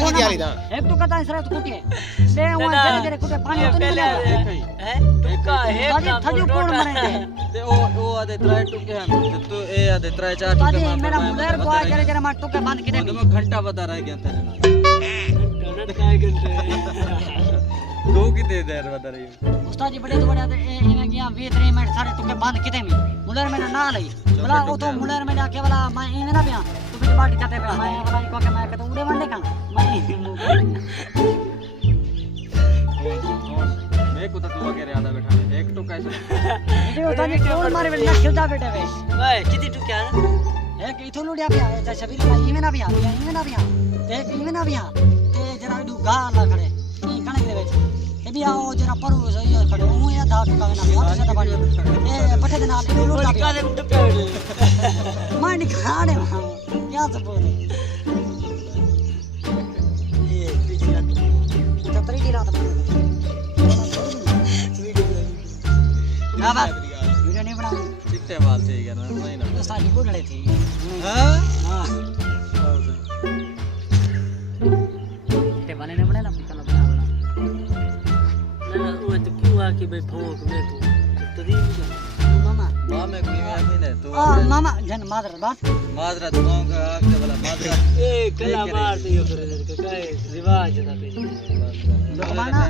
की दियाली दा एक तो कता इसरा तो कुटिए ले वो जरे जरे कुटे पानी तो नहीं मिलेगा है टुका है ताजी थजू कोण मरे ते ओ आदे त्राय टुके हम ते तू ए आदे त्राय चार टुके ताजी मेरा मुलेर को आ जरे जरे मा टुके बंद किने तो मैं घंटा बता रहा है क्या तेरे काय घंटे दो कितने देर बता रही है उस्ताद जी बड़े तो बड़े इने गया 20 मिनट सारे टुके बंद किते में मुलेर में ना लई बोला ओ तो मुलेर में जाके वाला मैं इने ना पिया तू भी बाल्टी चाटे पे मैं वाला को के मैं के तो उड़े मंडे का मैं को तो वगैरह आधा बैठा है एक टुका ऐसे ये उस्ताद जी कौन मारे बेटा खिलदा बेटे वे भाई कितनी टुके आ एक इथो लुड़िया पिया जा शबीर भाई इमे ना पिया इमे ना पिया ते इमे ना पिया ते जरा डू गा ला खड़े ई कणे दे बेच ए भी आओ जरा परू सही है खड़े हूं या धा का ना पिया से पानी ए पठे दे नाल इनो लुड़ा पिया दे टुके मैं नहीं खाने क्या सब बोले ये पीछे छतरी की रात ना बात वीडियो नहीं बनाऊं चिट्टे वाल से करना नहीं ना तो साली को डले थी हां हां ते बने ने बने ना पिकना बना ना वो तो क्यों आके भाई भोंक में तो दी मामा मां में कोई में आके ने तो मामा जन मादर बात मादरा भोंक आके वाला मादरा ए कला मार दियो करे काय रिवाज था पे लोग माना